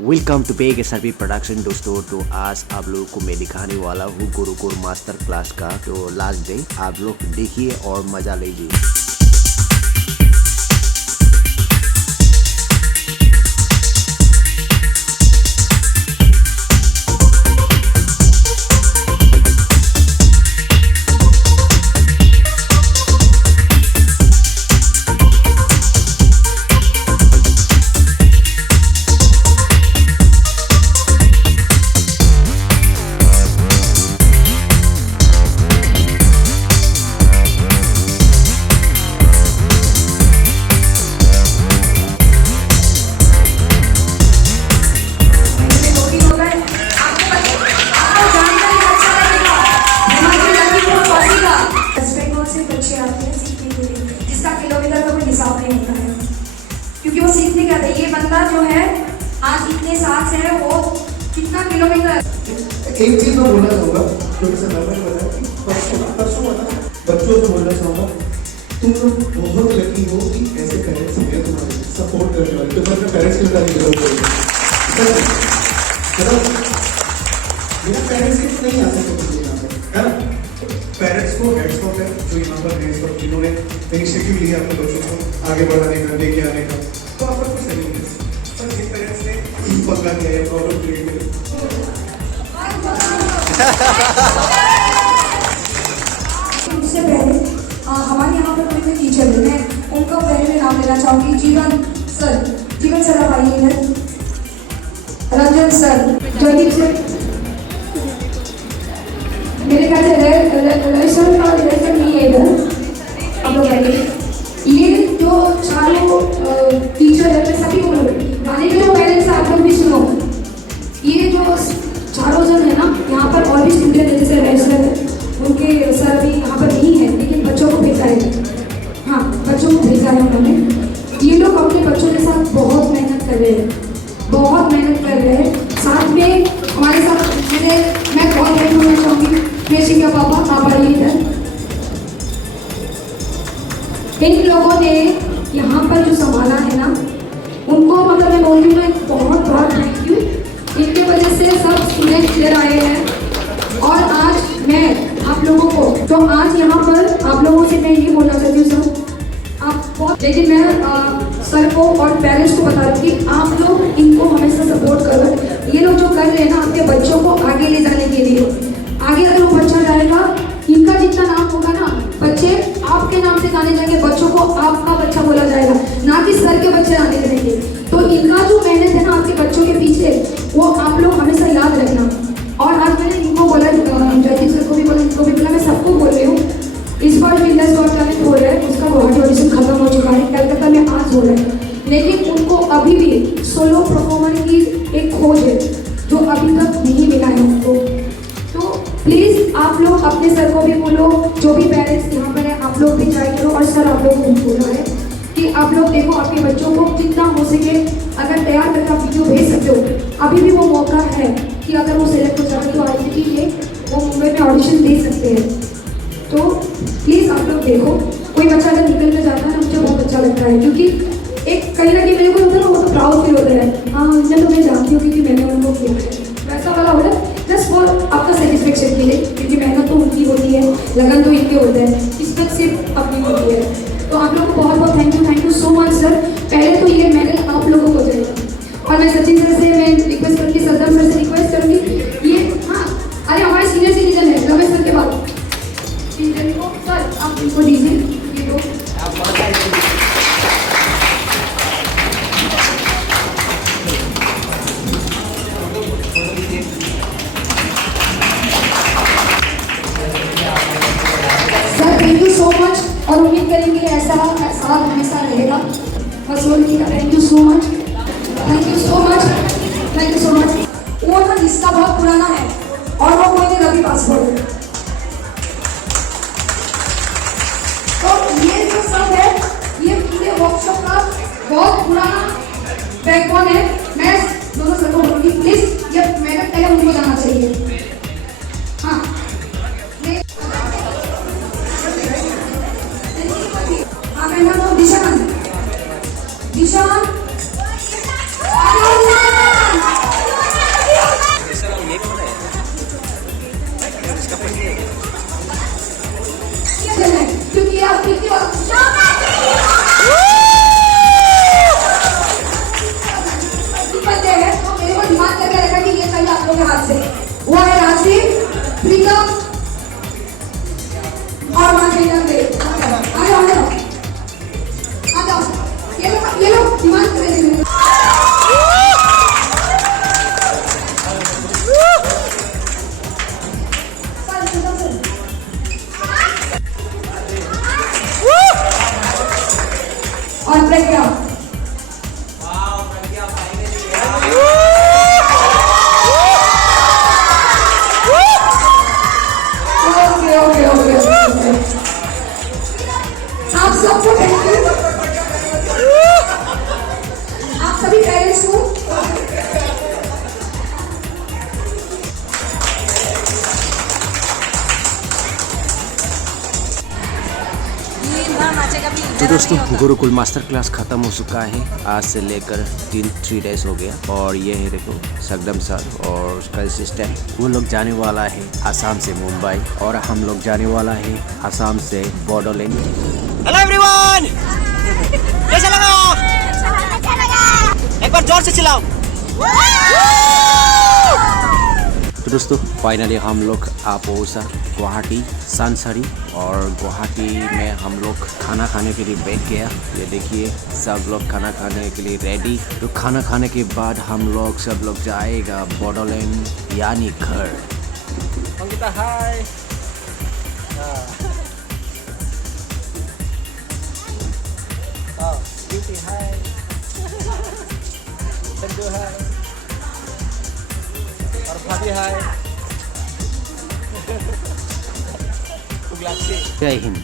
Welcome to peg SRP production दोस्तों। तो आज आप लोगों को मैं दिखाने वाला हूँ गुरुकुल मास्टर क्लास का तो लास्ट डे। आप लोग देखिए और मज़ा लीजिए। क्योंकि वो सीखने का था। ये बंदा जो है आज इतने साल से है, वो कितना किलोमीटर। एक चीज मैं बोलना चाहूँगा क्योंकि सर मैंने बताया कि परसों बच्चों से बोलना चाहूँगा, तुम लोग बहुत लकी हो कि ऐसे पेरेंट्स हैं तुम्हारे सपोर्ट करने वाले। तो मैं पेरेंट्स के लिए जरूर बोलूँगा, मेरा पेरेंट्स नहीं आ सकते यहाँ पर, है ना। पेरेंट्स को हेड्स ऑफ है जो यहाँ पर हैं, सब जिन्होंने इनिशिएटिव लिया अपने बच्चों को आगे बढ़ाने का, लेके आने का। तो आपका कुछ नहीं है सर, जिन पेरेंट्स ने पंगा किया है, प्रॉब्लम क्रिएट करी। उससे पहले हमारे यहाँ पर कोई टीचर है, मैं उनका पहले नाम लेना चाहूँगी। जीवन सर आप आइए इधर। रंजन सर, जयदीप सर, मेरे ख्याल से रजिस्टर का रजिस्टर नहीं है इधर, आप लोग आइए। ये जो चारों टीचर है, मैं सभी को गाने के जो पेरेंट्स हैं आप लोग भी सुनो। ये जो चारों जन है ना, यहाँ पर और भी स्टूडेंट है जैसे रजिस्टर है, उनके सर भी यहाँ पर नहीं है, लेकिन बच्चों को भेजा है। हाँ, बच्चों को भेजा है उन्होंने। ये लोग अपने बच्चों के साथ बहुत मेहनत कर रहे हैं, बहुत मेहनत कर रहे हैं। साथ में हमारे साथ मैं बहुत हेल्प होना चाहूँगी। सिंह का पापा आप आइए इधर। इन लोगों ने यहाँ पर जो संभाला है ना, उनको मतलब मैं बोल रही हूँ, मैं बहुत बहुत थैंक यू। इनके वजह से सब स्टूडेंट इधर आए हैं। और आज मैं आप लोगों को तो आज यहाँ पर आप लोगों से मैं ये बोलना चाहती हूँ सर, आप बहुत, लेकिन मैं सर को और पेरेंट्स को बता रही हूँ कि आप लोग इनको हमेशा सपोर्ट करो। ये लोग जो कर रहे हैं ना आपके बच्चों को आगे ले जाने के लिए, आगे अगर वो बच्चा जाएगा, इनका जितना नाम होगा ना, बच्चे आपके नाम से जाने जाएंगे, बच्चों को आपका बच्चा बोला जाएगा, ना कि सर के बच्चे आने जाएंगे। तो इनका जो मेहनत है ना आपके बच्चों के पीछे, वो आप लोग हमेशा याद रखना। और आज मैंने इनको बोला, जयदीप सर को भी बोला, इनको भी बोला, मैं सबको बोल रही हूँ, इस बार विंडर्स गॉट टैलेंट हो रहा है, उसका गुवाहाटी ऑडिशन खत्म हो चुका है, कलकत्ता में आज हो रहा है, लेकिन उनको अभी भी सोलो परफॉर्मर की एक खोज है जो अभी तक नहीं मिला है उनको। तो प्लीज़ आप लोग अपने सर को भी बोलो, जो भी पेरेंट्स यहाँ पर है आप लोग भी ट्राई करो। और सर आप लोग को बोला है कि आप लोग देखो आपके बच्चों को जितना हो सके अगर तैयार करके आप वीडियो भेज सकते हो, अभी भी वो मौका है कि अगर वो सिलेक्ट हो जाए तो IIT के वो मुंबई में ऑडिशन दे सकते हैं। तो प्लीज़ आप लोग देखो, कोई बच्चा अगर निकल कर जाता है ना, मुझे बहुत अच्छा लगता है, क्योंकि एक कहीं ना कहीं मेरे को होता है ना, वो तो प्राउड फील होता है। हाँ, मैं तो मैं जानती हूँ क्योंकि मैंने उनको किया है, वैसा वाला हो रहा है। जस्ट फॉर आपका सेटिस्फेक्शन के लिए, क्योंकि मेहनत तो उनकी होती है, लगन तो इनके होता है, रिस्पेक्ट सिर्फ अपनी होती है। तो आप लोगों को बहुत बहुत thank you so much sir. पहले तो ये मेडल आप लोगों को जाएगा। और मैं सचिन सर से मैं रिक्वेस्ट करूँगी, सरदार सर से रिक्वेस्ट करूँगी, ये हाँ, अरे हमारे सीनियर सिटीजन है रमेश सर के बाद सर आप इनको दीजिए ये दो। Sir thank you so much, और उम्मीद करेंगे ऐसा साथ हमेशा रहेगा। बस thank you so much, thank you so much. लोगों के हाथ से। वो है राजदीप, प्रीतम और माधुरी। आ जाओ, ये लो डिमांड करेंगे। और प्रज्ञा ओके। आप सबको थैंक यू। आप सभी पेरेंट्स को तो दोस्तों गुरुकुल मास्टर क्लास खत्म हो चुका है। आज से लेकर 3 डेज हो गया और ये है देखो सकदम सर और उसका असिस्टेंट। वो लोग जाने वाला है आसाम से मुंबई और हम लोग जाने वाला है आसाम से बोडोलैंड। हेलो एवरीवन, कैसा लगा? एक बार जोर से चिल्लाओ। तो दोस्तों फाइनली हम लोग आ पहुंचा गुवाहाटी सांसरी और गुवाहाटी में हम लोग खाना खाने के लिए बैठ गया। ये देखिए सब लोग खाना खाने के लिए रेडी। तो खाना खाने के बाद हम लोग सब लोग जाएगा बोडोलैंड यानी घर। अंकिता हाय। ब्यूटी हाय। संजू हाय। और भाभी हाय। जय हिंद।